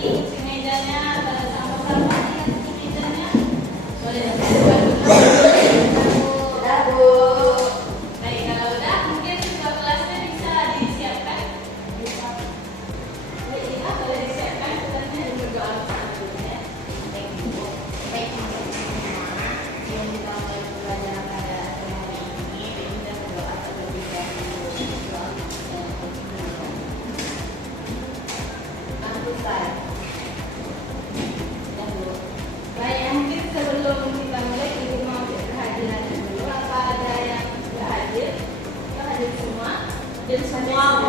kursi mejanya, ada sampah-sampah di kursi mejanya. Boleh dibuat dulu. Sudah, Bu. Baik, kalau udah mungkin ketua kelasnya bisa disiapkan. Iya, boleh disiapkan kelasnya dan berdoa bersama ya. Baik, Bu. Baik, teman-teman yang kita mulai pelajaran pada hari ini, kita berdoa terlebih dahulu. Doa dan Ustaz. Ya, Bu. Baik, mungkin sebelum kita mulai, Ibu mau kehadiran dulu. Apa ada yang sudah hadir? Kita hadir semua. Hadir semua, Bu.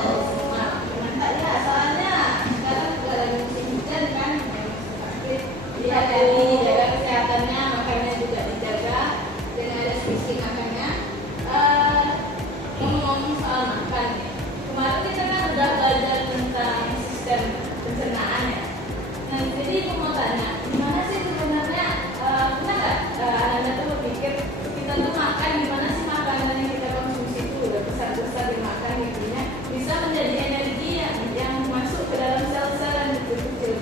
Semua. Mantap ya, soalnya sekarang juga lagi musim hujan kan, sakit. Lihat dari jaga kesehatannya, makannya juga dijaga. Dan ada sisi makannya. Ngomong-ngomong soal makan, kemarin kita kan udah belajar tentang sistem pencernaan ya. Nah, jadi aku mau tanya, gimana sih sebenarnya, pernah nggak Anda tuh berpikir kita tuh makan, gimana sih makanan yang kita konsumsi itu udah besar-besar dimakan intinya bisa menjadi energi yang masuk ke dalam sel-sel yang kecil-kecil.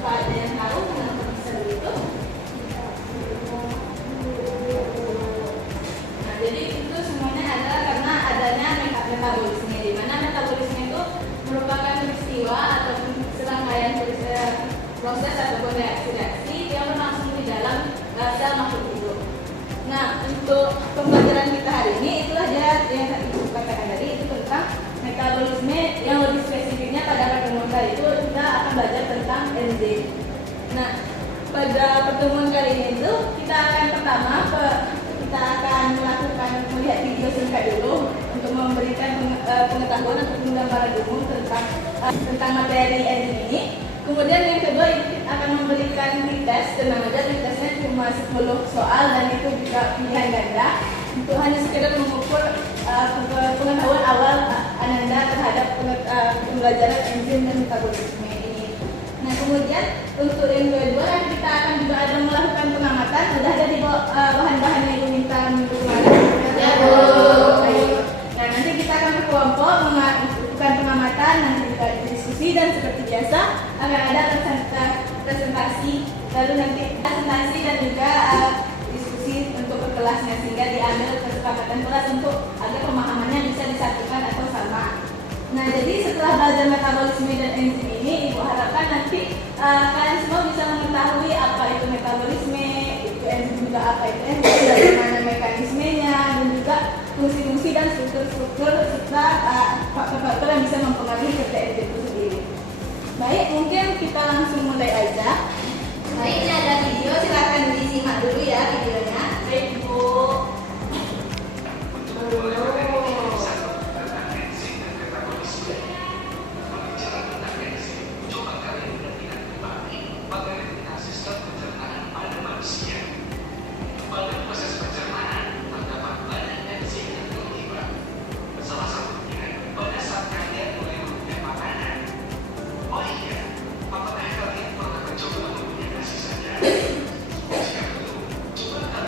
Apa ada yang tahu kenapa bisa begitu? Nah, jadi itu semuanya ada karena adanya metabolisme, di mana metabolisme itu merupakan peristiwa ataupun serangkaian proses ataupun reaksi-reaksi yang berlangsung di dalam sel makhluk hidup. Nah, untuk pembelajaran kita hari ini itulah dia yang tadi Ibu katakan tadi, itu tentang metabolisme yang lebih spesifiknya pada pertemuan kali itu kita akan belajar tentang enzim. Nah, pada pertemuan kali ini itu kita akan kita akan melihat video singkat dulu untuk memberikan pengetahuan atau gambaran umum tentang materi enzim ini. Kemudian yang kedua ini akan memberikan tes, tenang aja tesnya cuma 10 soal dan itu juga pilihan ganda untuk hanya sekedar mengukur pengetahuan awal Anda terhadap pembelajaran enzim dan metabolisme ini. Nah, kemudian untuk yang kedua kita akan juga ada melakukan pengamatan. Sudah ada di bahan-bahan yang diminta minggu kemarin. Ya, Bu. Baik. Nah, nanti kita akan berkelompok melakukan pengamatan, nanti juga diskusi dan seperti biasa akan ada presentasi, lalu nanti presentasi dan juga diskusi untuk ke kelasnya sehingga diambil kesepakatan kelas untuk agar pemahamannya bisa disatukan atau sama. Nah, jadi setelah belajar metabolisme dan enzim ini, Ibu harapkan nanti kalian semua bisa mengetahui apa itu metabolisme, itu enzim juga apa itu enzim, bagaimana mekanismenya, dan juga fungsi-fungsi dan struktur-struktur serta faktor-faktor yang bisa mempengaruhi kerja enzim itu sendiri. Baik, mungkin kita langsung mulai aja. Baik, ini ada video, silakan disimak dulu ya videonya. Baik, Bu. Coba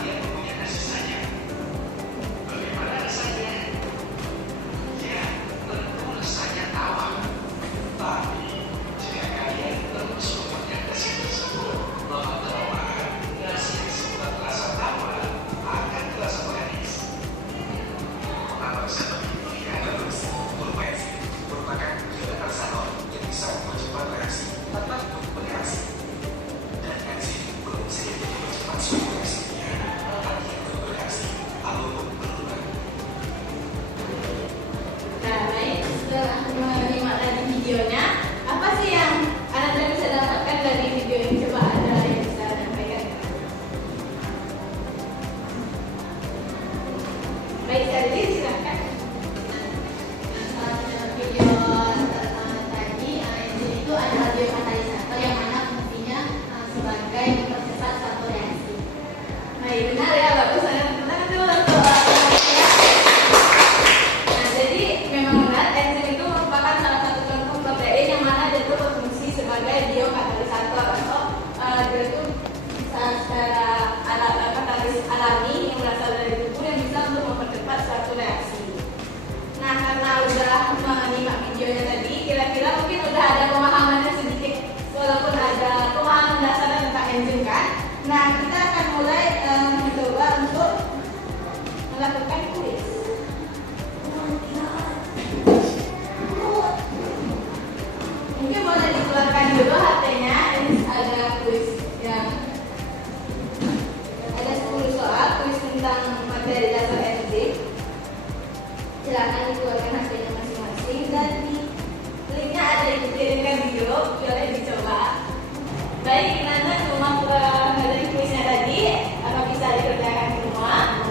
mulai gimana cuma ngadain kuisnya tadi, apa bisa dikerjakan di rumah?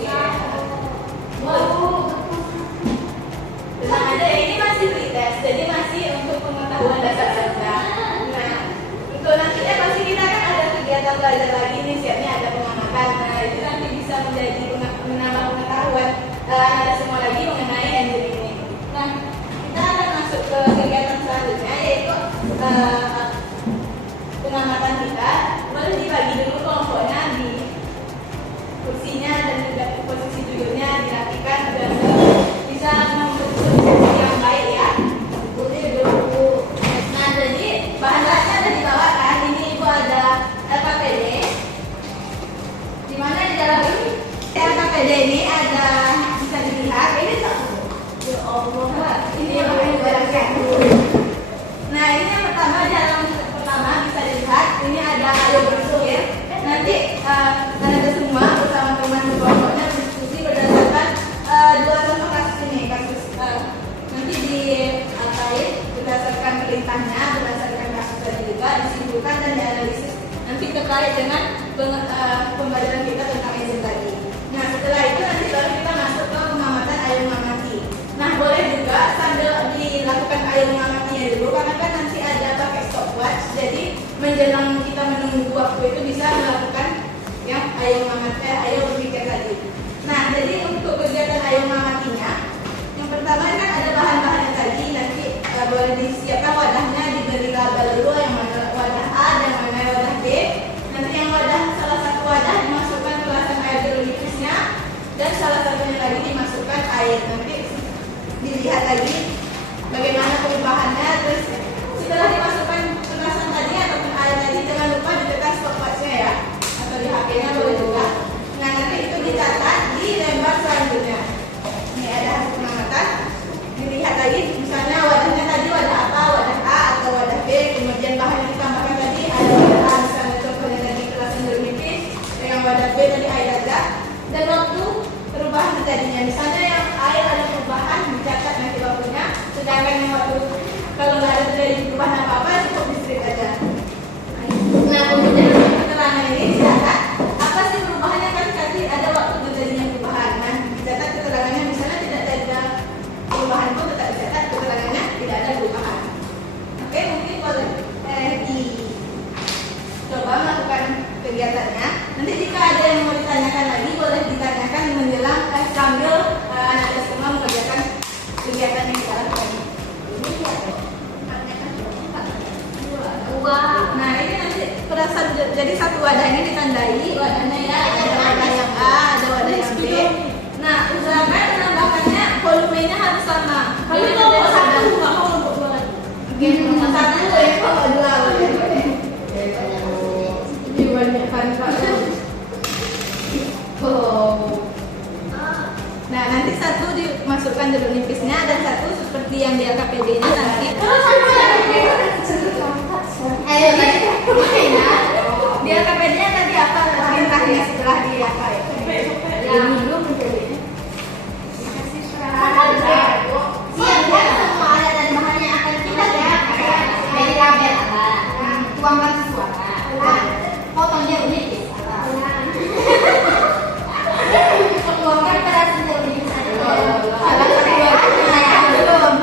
Ya. Tenang aja, ini masih pretest, jadi masih untuk pengetahuan dasar saja. Nah, untuk nantinya pasti kita kan ada kegiatan belajar lagi nih, siapnya ada pengamatan. Nah, itu nanti bisa menjadi menambah pengetahuan ada semua lagi mengenai engine ini. Nah, kita akan masuk ke kegiatan selanjutnya, yaitu pengamatan kita. Boleh dibagi dulu kelompoknya di kursinya dan juga posisi duduknya dirapikan agar bisa membentuk posisi yang baik ya. Nah, jadi bahan-bahannya ada di bawah kan. Ini ibu ada LKPD. Di mana di dalam ini LKPD ini ada bisa dilihat ini ya Allah, ini yang barangnya. Nah, ini yang pertama jalan pertama bisa dilihat ini ada ayo bersuir. Nanti ada semua bersama teman kelompoknya berdiskusi berdasarkan dua contoh kasus ini. Kasus nanti diapain berdasarkan perintahnya, berdasarkan kasus tadi juga disimpulkan dan dianalisis nanti terkait dengan pembelajaran kita tentang engine tadi. Nah, setelah itu nanti baru kita masuk ke pengamatan ayo mengamati. Nah, boleh juga sambil dilakukan ayo mengamatinya dulu karena kan nanti ada pakai stopwatch. Jadi menjelang kita menunggu waktu itu bisa melakukan yang ayo mengamati, ayo berpikir tadi. Nah, jadi untuk kegiatan ayo mengamatinya, yang pertama kan ada bahan-bahannya tadi. Nanti boleh disiapkan wadahnya, diberi label dulu yang mana wadah A dan mana wadah B. Nanti yang wadah salah satu wadah dimasukkan kelasan air jeruk nipisnya dan salah satunya lagi dimasukkan air. Nanti dilihat lagi bagaimana perubahannya. Terus setelah dimasukkan kelasan tadi ataupun air tadi, jangan lupa ditekan stopwatchnya ya, atau di HP-nya boleh juga. Nah, nanti itu dicatat di lembar selanjutnya. Ini ada hasil pengamatan. Dilihat lagi misalnya wadahnya tadi wadah apa, wadah A atau wadah B. Kemudian bahan yang ditambahkan tadi ada wadah A, misalnya contohnya tadi kelasan jeruk nipis, dengan wadah B tadi air aja. Dan waktu perubahan tadinya, misalnya yang air ada perubahan dicatat nanti waktunya, sedangkan yang waktu kalau nggak ada terjadi perubahan apa-apa cukup di strip aja. Nah, kemudian keterangan ini dicatat apa sih perubahannya, kan tadi ada waktu terjadinya perubahan. Nah, dicatat keterangannya, misalnya tidak ada perubahan pun tetap dicatat keterangannya tidak ada perubahan. Oke, mungkin boleh dicoba melakukan kegiatannya. Nanti jika ada yang mau ditanyakan lagi boleh ditanyakan menjelang sambil anda semua mengerjakan kegiatan yang kita lakukan. Nah, ini nanti perasaan jadi satu wadah ini ditandai wadahnya ya, ada wadah yang A, ada wadah yang B. Nah, usahakan menambahkannya volumenya harus sama. Kalau mau satu nggak mau untuk dua. Oke, satu boleh kalau dua boleh. Ini banyak kan Pak. Nah, nanti satu dimasukkan jeruk nipisnya dan satu seperti yang di LKPD-nya nanti. Ayo tadi di LKPD-nya tadi apa perintahnya setelah di apa ya? Yang dulu menjadi. Siapkan semua alat dan bahan yang akan kita gunakan. Dari label alat, tuangkan suara, potong jeruk nipis. Tuangkan pada jeruk nipis. Salah satu belum.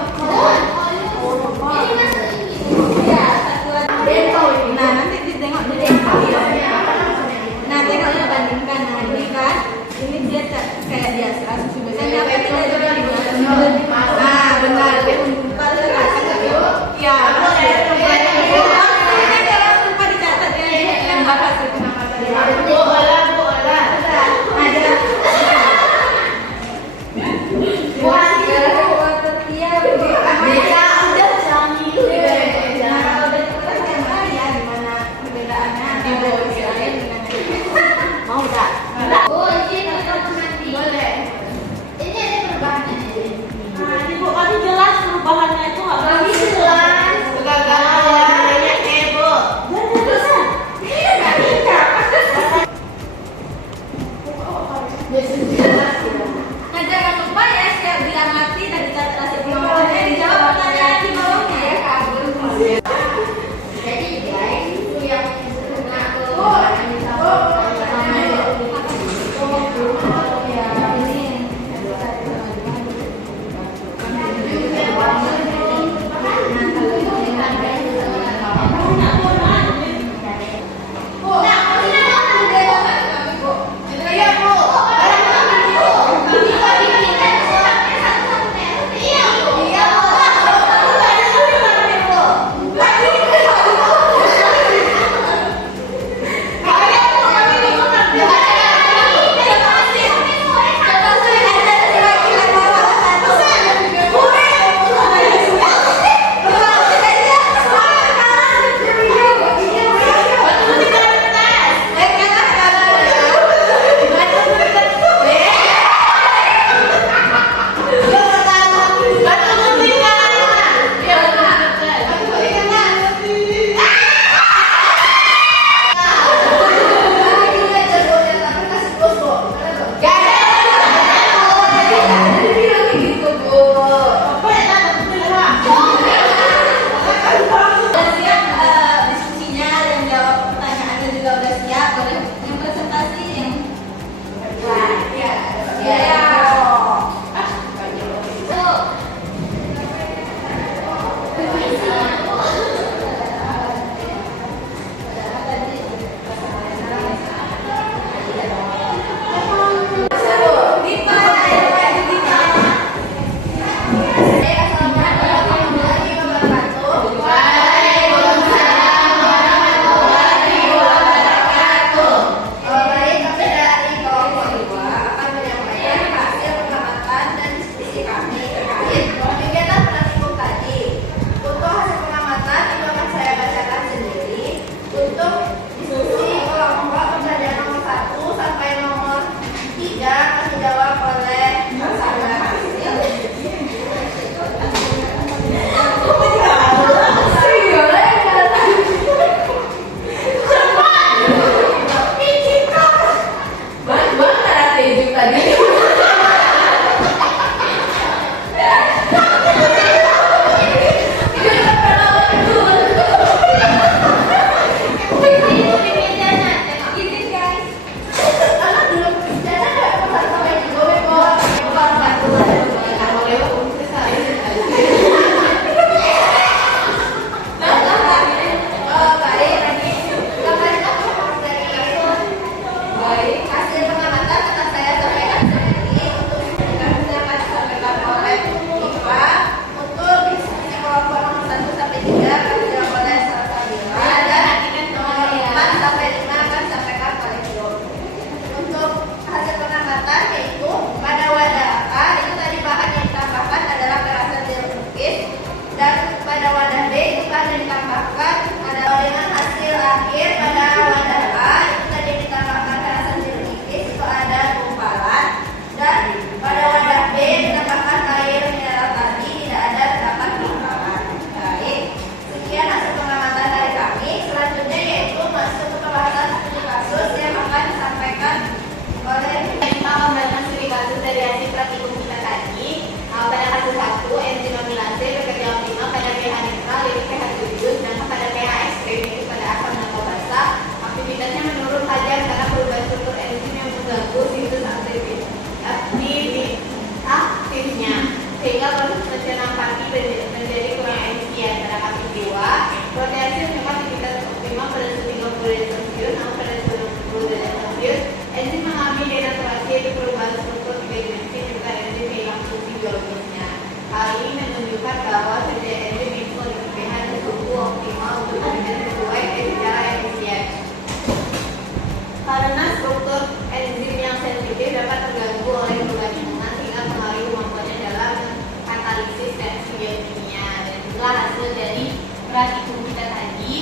biokimia, dan itulah hasil dari praktikum kita tadi.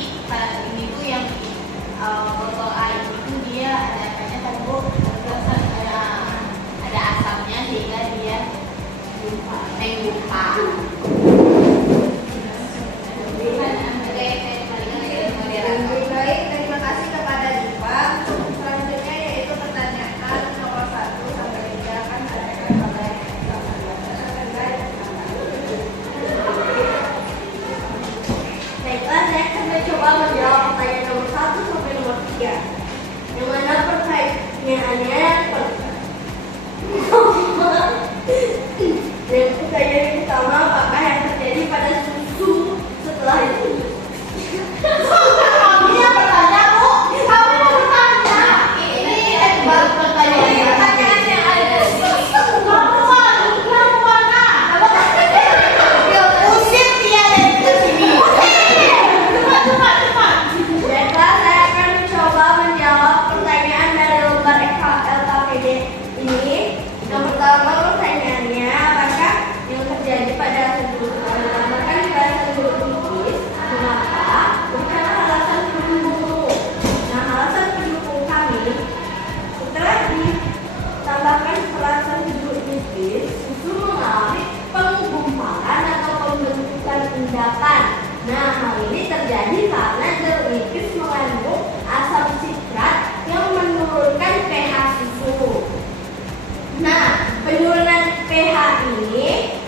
Ini tuh yang botol air itu dia ada apanya kan Bu? Ada asamnya sehingga dia menggumpal. Baik, terima kasih kepada Diva. Selanjutnya yaitu pertanyaan nomor 1 sampai 3 akan saya kepada baiklah, saya akan mencoba menjawab pertanyaan nomor 1 sampai nomor 3. Yang mana pertanyaannya pertanyaan yang pertama, apakah yang terjadi pada susu setelah itu? Dia bertanya Bu, kamu mau bertanya? Ini baru pertanyaan yang ada di sini. Kamu mana? Usir dia dari sini. Cepat. Baiklah, saya akan mencoba menjawab pertanyaan dari lembar LKPD ini. Yang pertama pertanyaannya, apakah yang terjadi pada sebelum menambahkan pada sebelum lukis? Mengapa? Berikanlah alasan pendukung. Nah, alasan pendukung kami setelah ditambahkan alasan lukis, susu mengalami penggumpalan atau pembentukan endapan. Nah, hal ini terjadi karena jeruk mengandung asam sitrat yang menurunkan pH susu. Nah, penurunan pH ini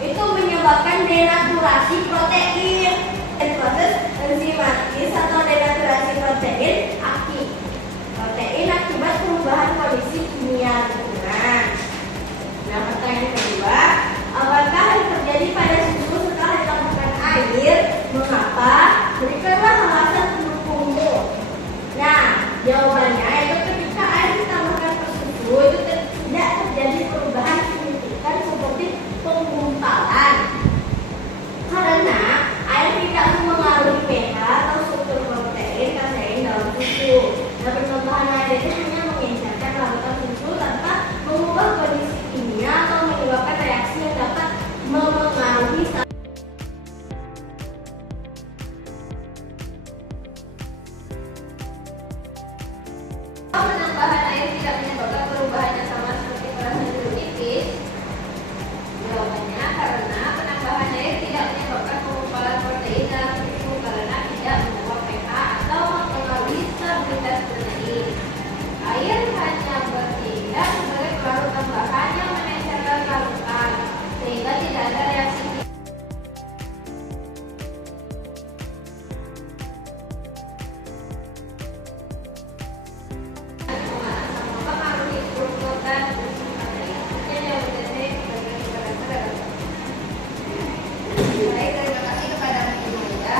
itu menyebabkan denaturasi protein. Dan proses enzimatis atau denaturasi protein akibat perubahan kondisi kimia lingkungan. Nah, pertanyaan kedua, apakah yang terjadi pada susu setelah ditambahkan air? Mengapa? Berikanlah alasan pendukungmu. Nah, jawabannya itu ketika air ditambahkan ke susu itu tidak terjadi perubahan signifikan seperti penggumpalan. Karena air tidak mengaruhi pH atau struktur protein kasein dalam susu. Dan penambahan air itu hanya mengencangkan larutan susu tanpa mengubah kondisi kimia atau menyebabkan reaksi yang dapat memengaruhi Penambahan air tidak menyebabkan perubahan yang sama seperti pada sebelum lipis. Jawabannya karena penambahan air tidak menyebabkan penggumpalan protein dalam susu karena tidak mengubah pH atau mempengaruhi stabilitas protein. Air hanya bertindak sebagai pelarut tambahan yang menencerkan larutan sehingga tidak ada reaksi mempengaruhi struktur dan fungsi protein. Baik, terima kasih kepada Bu Maida.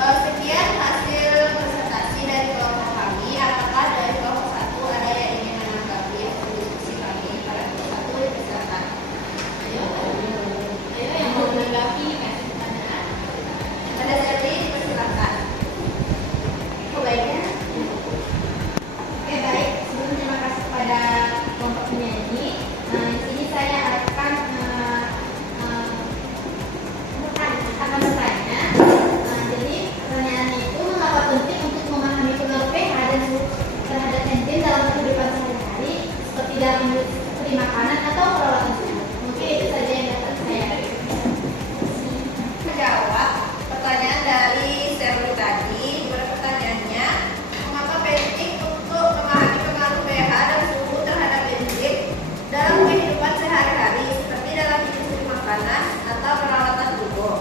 Sekian hasil presentasi dari kelompok kami. Apakah dari kelompok 1 ada yang ingin menanggapi hasil diskusi kami pada kelompok 1? Silakan. Ayo yang mau menanggapi kasih pertanyaan. Pada Serli, dipersilakan. Baiknya. Oke, baik. Sebelum terima kasih kepada kelompok penyanyi, di sini saya akan bertanya. Jadi pertanyaannya itu, mengapa penting untuk memahami pengaruh pH dan suhu terhadap enzim dalam kehidupan sehari-hari seperti dalam industri makanan atau perawatan tubuh? Mungkin itu saja yang dapat saya Menjawab pertanyaan dari Serli tadi, pertanyaannya, mengapa penting untuk memahami pengaruh pH dan suhu terhadap enzim dalam kehidupan sehari-hari seperti dalam industri makanan atau perawatan tubuh?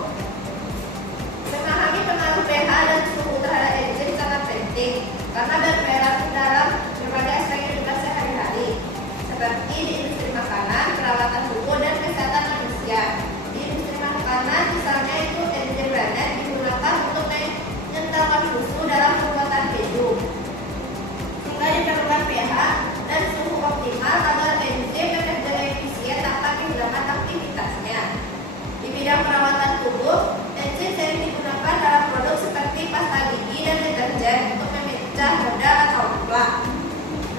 Memahami pengaruh pH dan suhu terhadap enzim sangat penting karena berperan dalam berbagai aspek kehidupan sehari-hari seperti di industri makanan, perawatan tubuh, dan kesehatan manusia. Di industri makanan misalnya itu enzim rennet digunakan untuk menyentalkan susu dalam pembuatan keju sehingga diperlukan pH dan suhu optimal agar enzim bekerja efisien tanpa kehilangan aktivitasnya. Di bidang perawatan tubuh, enzim sering digunakan dalam produk seperti pasta gigi dan deterjen untuk memecah noda atau plak.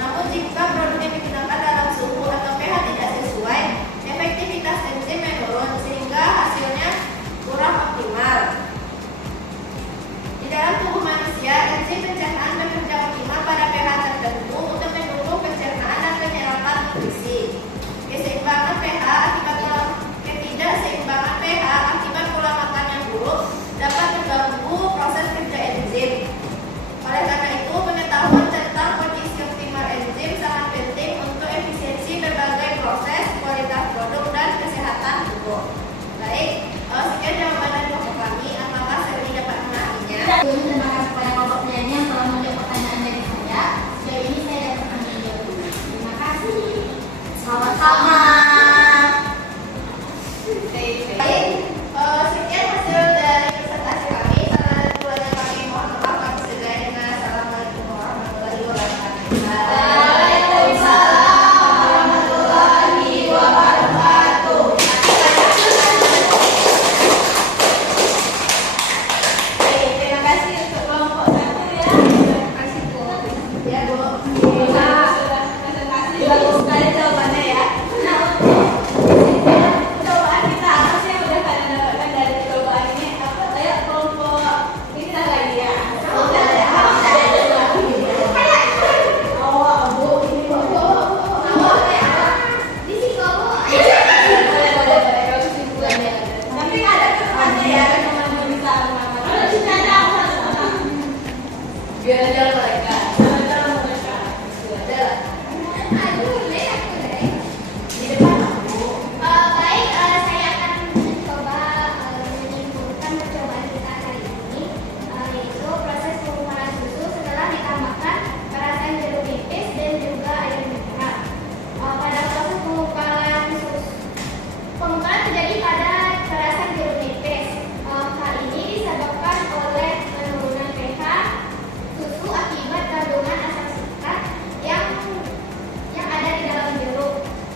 Namun jika produk yang digunakan dalam suhu atau pH tidak sesuai, efektivitas enzim menurun sehingga hasilnya Terima kasih kepada kelompok penyanyi yang telah menjawab pertanyaan dari saya. Sejauh ini saya dapat menjawab. Terima kasih. Sama-sama. Baik, sekian hasil dari presentasi kami. Salah satunya kami mohon maaf kami sudah dengan assalamualaikum warahmatullahi wabarakatuh. Waalaikumsalam warahmatullahi wabarakatuh. Oke, terima kasih untuk kelompok 1 ya. Terima kasih Bu. Ya Bu. Sudah presentasi bagus sekali jawabannya ya. Nah, cobaan kita apa sih yang udah kalian dapatkan dari cobaan ini? Apa saya kelompok ini dah lagi ya? Udah ya. Awal Bu, ini Bu. Di sini kamu. Boleh kalau kesimpulannya. Tapi ada kedepannya ya, teman-teman bisa mengamalkan. Ada sini ada biar aja mereka. Jalan mereka. Ada. Aduh, ini aku deh. Di depan aku. Baik, saya akan mencoba menyimpulkan percobaan kita kali ini, yaitu proses pengumpalan susu setelah ditambahkan perasan jeruk nipis dan juga air mineral. Pada proses pengumpulan terjadi pada perasan jeruk nipis. Hal ini disebabkan oleh penurunan pH susu akibat kandungan asam sikat yang ada di dalam jeruk,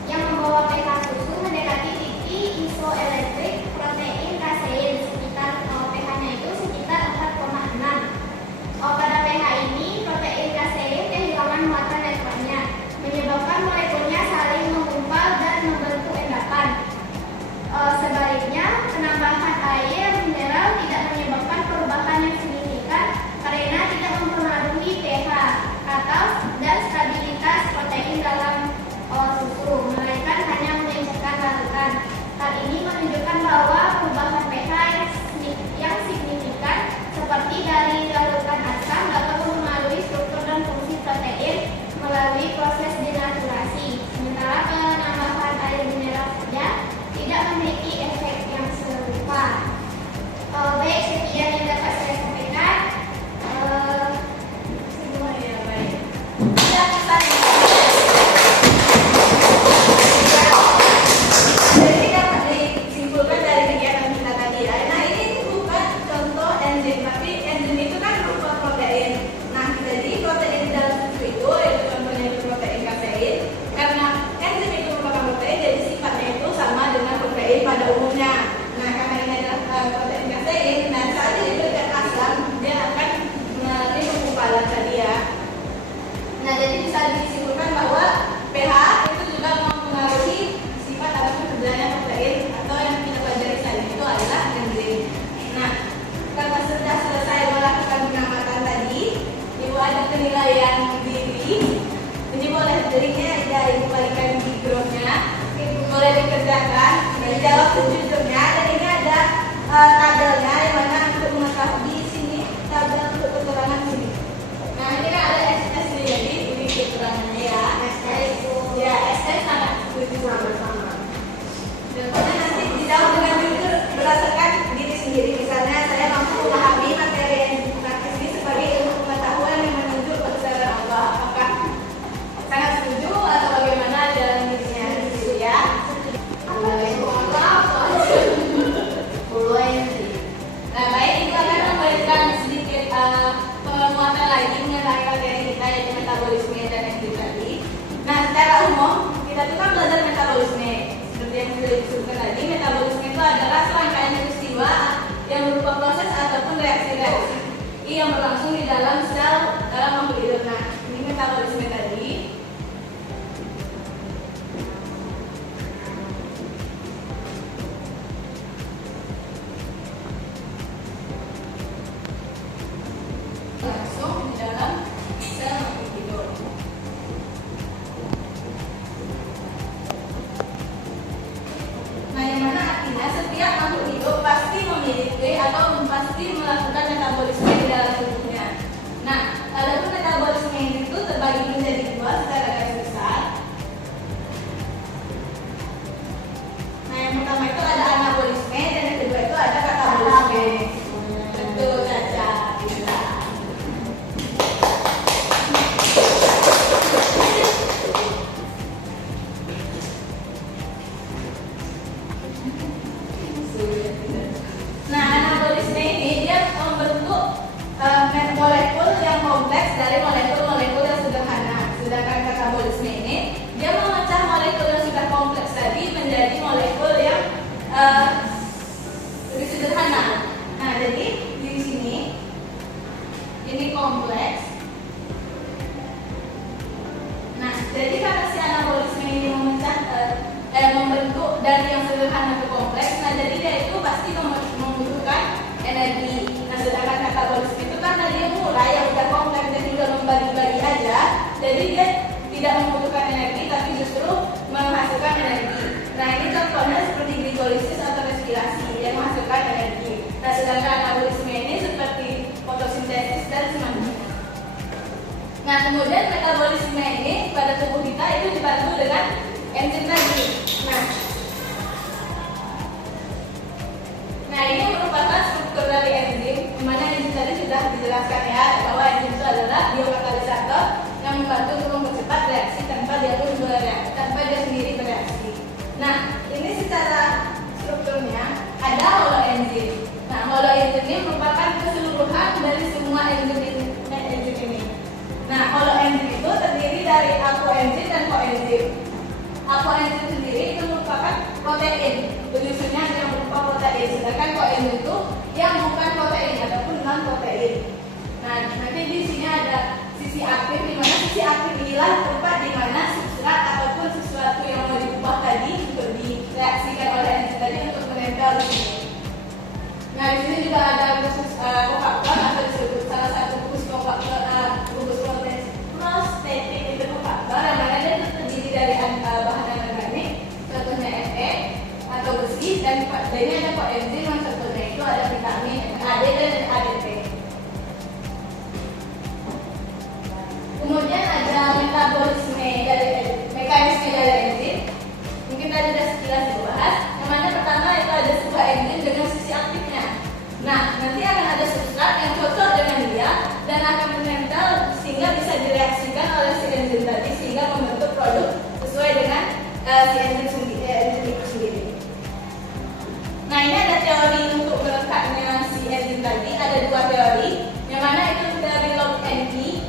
yang membawa pH susu mendekati titik isoelektrik protein kasein sekitar pH-nya itu sekitar 4,6. Pada pH ini protein kasein kehilangan muatan elektronnya, menyebabkan molekulnya saling menggumpal dan membentuk endapan. Sebaliknya, penambahan air mineral tidak menyebabkan perubahan yang signifikan karena tidak mempengaruhi pH atau dan stabilitas protein dalam susu, melainkan hanya mengencangkan larutan. Hal ini menunjukkan bahwa perubahan pH yang signifikan seperti dari larutan asam dapat mempengaruhi struktur dan fungsi protein melalui proses denaturasi. Sementara penambahan air mineral saja tidak memiliki efek yang serupa. Baik, sekian yang dapat saya sampaikan. Semua ya baik. Ada pesan yang jadi dapat disimpulkan dari kegiatan kita tadi ya. Nah ini bukan contoh enzim, tapi enzim itu kan berupa protein. Nah jadi protein di dalam susu itu yaitu contohnya itu protein kasein. Karena enzim itu merupakan protein, jadi sifatnya itu sama dengan protein pada umumnya. Nah karena ini adalah protein kasein, nah saat diberikan asam dia akan melalui penggumpalan tadi ya. Nah jadi bisa disimpulkan bahwa pH itu juga mempengaruhi sifat ataupun kerjanya protein atau yang kita pelajari saat ini itu adalah enzim. Nah karena sudah selesai melakukan pengamatan tadi, ibu ada penilaian diri. Ini boleh dirinya ya ibu balikan di grupnya, boleh dikerjakan, dijawab sejujurnya. Dan ini ada tabelnya yang mana untuk mengetahui di sini tabel untuk keterangan sini. Nah ini kan ada SS nih, jadi ini keterangannya ya. SS ya SS sangat setuju sama-sama. Dan pokoknya nanti dijawab dengan jujur berdasarkan diri sendiri. Misalnya saya mampu memahami materi yang dipraktis ini sebagai ilmu pengetahuan yang menunjuk kebesaran Allah. Apakah sangat setuju atau bagaimana jalan dirinya gitu ya? Nah baik, itu akan memberikan sedikit penguatan lagi mengenai materi kita yaitu metabolisme dan enzim tadi. Nah secara umum kita tuh kan belajar metabolisme seperti yang sudah disebutkan tadi. Metabolisme itu adalah serangkaian peristiwa yang berupa proses ataupun reaksi-reaksi yang berlangsung di dalam sel dalam makhluk hidup. Nah ini metabolisme tadi. Langsung di dalam sel makhluk hidup. Nah, yang mana artinya setiap makhluk hidup pasti memiliki atau pasti melakukan metabolisme di dalam tubuhnya. Nah, adapun metabolisme itu terbagi menjadi dua secara garis besar. Nah, yang pertama itu ada anabolisme dan yang kedua itu ada katabolisme. Betul, Caca. tidak membutuhkan energi tapi justru menghasilkan energi. Nah, ini contohnya seperti glikolisis atau respirasi yang menghasilkan energi. Nah, sedangkan anabolisme ini seperti fotosintesis dan semacamnya. Nah, kemudian metabolisme ini pada tubuh kita itu dibantu dengan enzim tadi. Nah, ini merupakan struktur dari enzim, di mana enzim tadi sudah dijelaskan ya, bahwa enzim itu adalah biokatalisator yang membantu untuk mempercepat reaksi tanpa dia sendiri bereaksi. Nah, ini secara strukturnya ada holoenzim. Nah, holoenzim ini merupakan keseluruhan dari semua enzim ini. Nah, holoenzim itu terdiri dari apoenzim dan koenzim. Apoenzim sendiri itu merupakan protein, penyusunnya yang berupa protein, sedangkan koenzim itu yang bukan protein ataupun non protein. Nah, nanti di sini ada sisi aktif, di mana sisi aktif inilah tempat di mana substrat ataupun sesuatu yang mau diubah tadi untuk direaksikan oleh enzim tadi untuk menempel di sini. Nah, di sini juga ada khusus kofaktor atau disebut salah satu khusus kofaktor prostetik itu kofaktor yang mana dia terdiri dari bahan anorganik, contohnya Fe atau besi, dan ini ada koenzim yang contohnya itu ada vitamin AD dan ADP. Kemudian ada metabolisme dari mekanisme dari enzim. Mungkin tadi sudah sekilas dibahas. Yang mana pertama itu ada sebuah enzim dengan sisi aktifnya. Nah, nanti akan ada substrat yang cocok dengan dia dan akan menempel sehingga bisa direaksikan oleh si enzim tadi sehingga membentuk produk sesuai dengan si enzim itu sendiri. Nah, ini ada teori untuk melekatnya si enzim tadi. Ada dua teori. Yang mana itu dari log NP.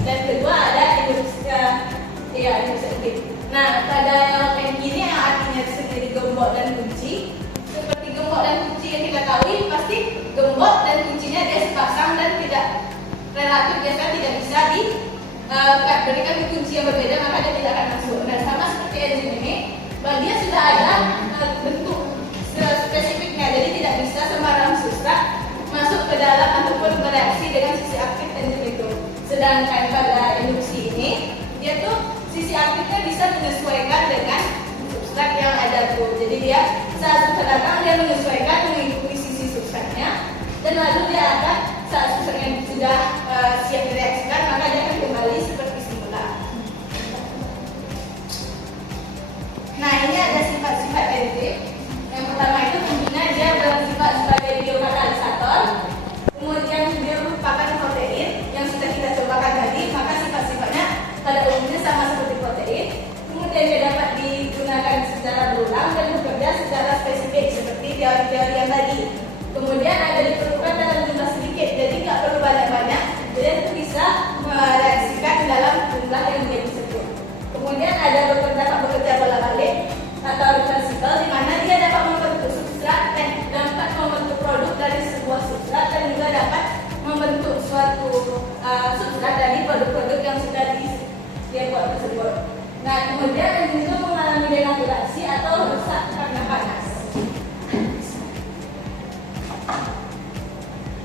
Dan kedua ada induktif. Nah, pada log NP ini yang artinya sendiri gembok dan kunci. Seperti gembok dan kunci yang kita tahu, pasti gembok dan kuncinya dia sepasang dan tidak relatif, biasanya tidak bisa diberikan kunci yang berbeda, maka dia tidak akan masuk. Nah, sama seperti enzim ini, dia sudah ada bentuk spesifiknya, jadi tidak bisa sembarang substrat masuk ke dalam ataupun bereaksi dengan sisi aktif enzim itu. Sedangkan pada induksi ini, dia tuh sisi aktifnya bisa menyesuaikan dengan substrat yang ada tuh. Jadi dia saat substrat datang dia menyesuaikan mengikuti sisi substratnya, dan lalu dia akan saat substratnya sudah siap direaksikan, maka dia akan kembali seperti semula. Nah, ini ada sifat-sifat enzim. Yang pertama itu tentunya dia bersifat sebagai biokatalisator. Kemudian dia merupakan protein yang sudah kita cobakan tadi, maka sifat-sifatnya pada umumnya sama seperti protein. Kemudian dia dapat digunakan secara berulang dan bekerja secara spesifik seperti teori-teori yang tadi. Kemudian ada diperlukan dalam jumlah sedikit, jadi nggak perlu banyak-banyak, jadi itu bisa mereaksikan dalam jumlah yang dia disebut. Kemudian ada bekerja bolak-balik atau reversible, di mana dia dapat membentuk substrat dan dapat membentuk produk dari sebuah substrat dan juga dapat membentuk suatu substrat dari produk-produk yang sudah dia buat tersebut. Nah, kemudian itu mengalami denaturasi atau rusak karena panas.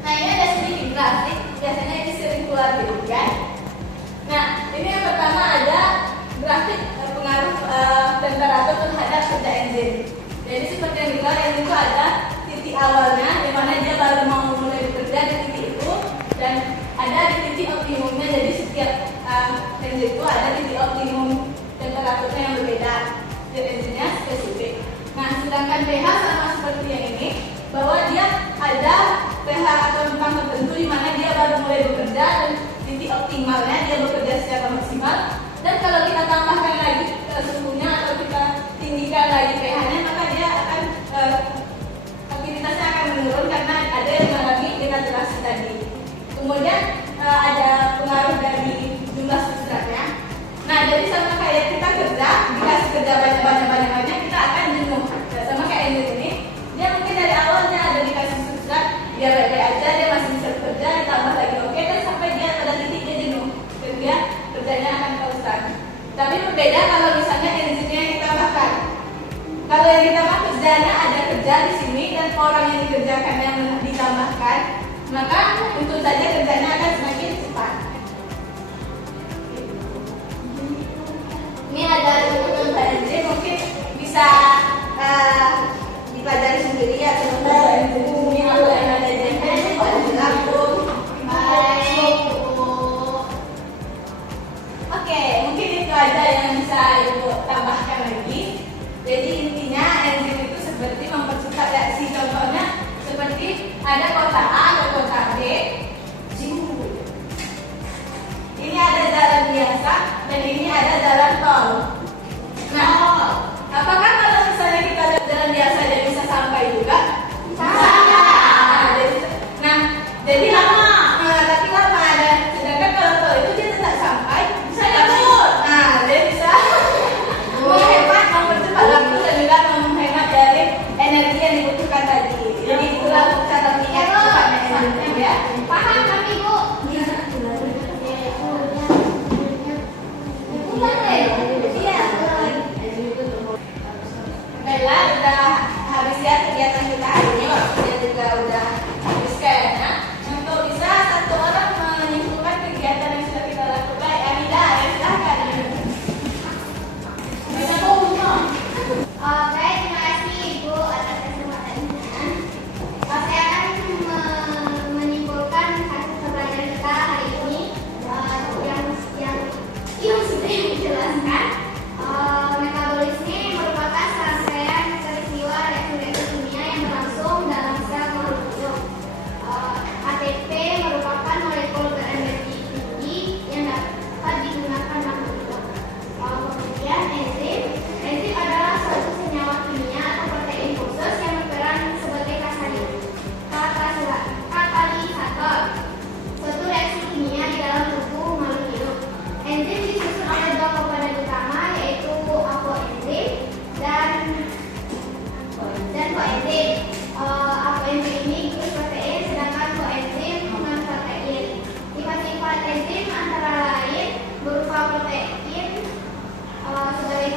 Nah, ini ada sedikit grafik, biasanya ini sering keluar di ujian. Nah, ini yang pertama ada grafik pengaruh temperatur terhadap kerja enzim. Jadi seperti yang dikeluar, enzim itu ada titik awalnya, di mana dia baru mau mulai bekerja di titik itu, dan ada di titik optimumnya. Jadi setiap enzim itu ada titik optimum temperaturnya yang berbeda. Setiap enzimnya spesifik. Nah, sedangkan pH sama seperti yang ini, bahwa dia ada pH atau rentang tertentu di mana dia baru mulai bekerja dan titik optimalnya dia bekerja secara maksimal. Dan kalau kita tambahkan lagi suhunya atau kita tinggikan lagi pH-nya, maka dia akan aktivitasnya akan menurun karena ada yang mengalami denaturasi tadi. Kemudian ada pengaruh dari jumlah substratnya. Nah, jadi sama kayak kita kerja, dikasih kerja banyak, kita akan jenuh. Nah, sama kayak enzim ini, dia mungkin dari awalnya ada dikasih substrat, dia baik-baik aja, dia masih bisa bekerja, ditambah lagi oke, dan sampai dia pada titik dia jenuh, dan dia kerjanya akan konstan. Tapi berbeda kalau misalnya enzimnya yang ditambahkan. Kalau yang ditambah kerjanya ada kerja di sini dan orang yang dikerjakan yang ditambahkan, maka tentu saja kerjanya akan semakin cepat. Ini ada contoh enzim, mungkin bisa dipelajari sendiri ya contoh enzim. Ini kalau yang ada enzim enzim lambung. Oke, mungkin itu aja yang bisa Ibu tambahkan lagi. Jadi intinya enzim itu seperti mempercepat reaksi. Contohnya seperti ada kotak A atau kotak B. Ini ada jalan biasa dan ini ada jalan tol. Nah, apakah kalau misalnya kita lihat jalan biasa dia bisa sampai juga? Bisa. Nah, jadi lama. Nah, tapi lama ada. Sedangkan kalau tol itu dia tidak sampai, bisa lembut. Nah, dia bisa menghemat, mempercepat waktu dan juga menghemat dari energi yang dibutuhkan tadi. Jadi itulah cara mengingat cepatnya enzim ya. Paham tapi Bu? Baiklah, udah habis ya kegiatan kita hari ini. Waktunya juga udah habis kayaknya. Untuk bisa satu orang menyimpulkan kegiatan yang sudah kita lakukan. Amida, silahkan. Bisa ngomong. Baik, terima kasih Ibu atas kesempatannya. Saya akan menyimpulkan hasil pembelajaran kita hari ini yang sudah dijelaskan. Metabolisme merupakan serangkaian peristiwa reaksi kimia yang berlangsung dalam sel makhluk hidup. ATP merupakan molekul berenergi tinggi yang dapat digunakan makhluk hidup. Kemudian enzim adalah suatu senyawa kimia atau protein khusus yang berperan sebagai katalisator suatu reaksi kimia di dalam tubuh makhluk hidup. Enzim disusun oleh dua komponen utama, yaitu apoenzim dan koenzim. Apoenzim ini gugus protein, sedangkan koenzim non protein. Sifat-sifat enzim antara lain berupa protein sebagai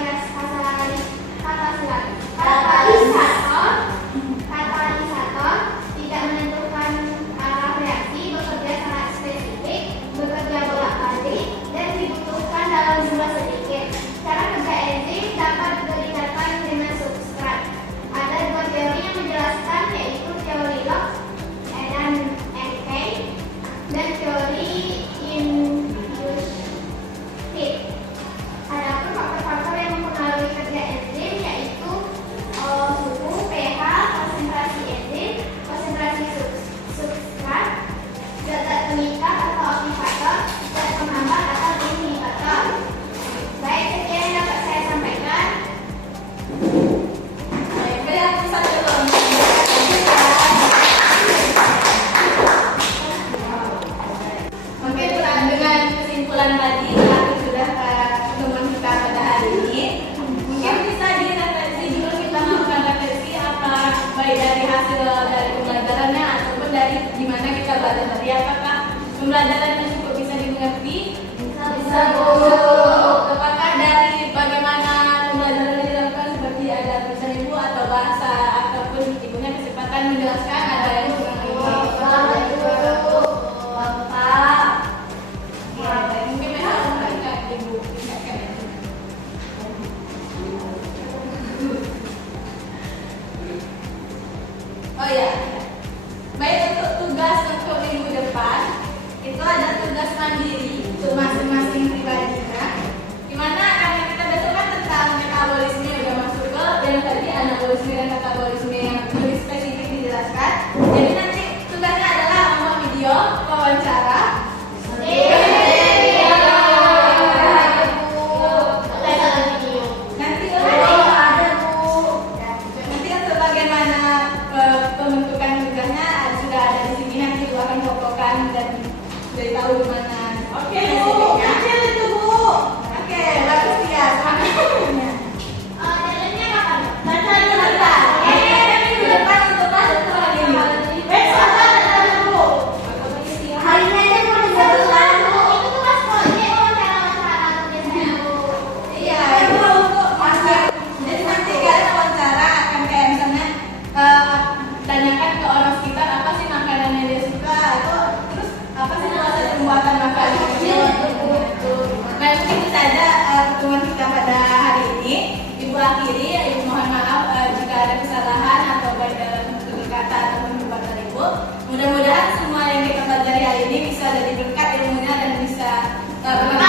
katalisator, tidak menentukan arah reaksi, bekerja sangat spesifik, bekerja bolak-balik, dan dibutuhkan dalam jumlah sedikit. Cara kerja enzim dapat dibedakan dengan substrat. Ada dua teori yang menjelaskan, yaitu teori Locke dan Encke dan teori inductive. Adapun faktor-faktor yang mempengaruhi kerja enzim yaitu suhu, pH, konsentrasi enzim, konsentrasi substrat, zat pemikat atau aktivator, zat penghambat atau inhibitor. Baik, sekian yang dapat saya sampaikan. Baik, aku satu Mungkin dengan kesimpulan tadi aku sudah pertemuan kita pada hari ini. Mungkin bisa direfleksi dulu, kita melakukan refleksi apa baik dari hasil dari pembelajarannya ataupun dari gimana kita belajar tadi. Apakah pembelajarannya cukup bisa dimengerti? Bisa. Apakah dari bagaimana pembelajarannya dilakukan seperti ada tulisan ibu atau bahasa ataupun ibunya kesempatan menjelaskan ada yang kurang ini? Mungkin memang enggak ibu ingatkan. Oh ya, baik, untuk tugas untuk minggu depan itu ada tugas mandiri untuk masing-masing pribadinya. Dimana karena kita besok kan tentang metabolisme udah masuk ke yang tadi anabolisme dan katabolisme yang lebih spesifik dijelaskan. Jadi nanti tugasnya adalah membuat video wawancara. Nanti untuk bagaimana pembentukan tugasnya sudah ada di sini, nanti ibu akan fotokan dan sudah tahu di mana. Oke Bu, kecil itu Bu. Oke, bagus ya. Jalannya kapan? Baca sebentar. Minggu depan untuk masuk lagi. Besok ada Bu. Hari ini aja mau dibuat itu tuh pas proyek wawancara biasanya Bu. Iya, itu untuk masker. Jadi nanti kalian wawancara akan kayak misalnya tanyakan ke orang sekitar apa sih makanan yang dia suka, atau terus apa sih proses pembuatan makanan Mudah-mudahan semua yang kita pelajari hari ini bisa jadi berkat ilmunya dan bisa bermanfaat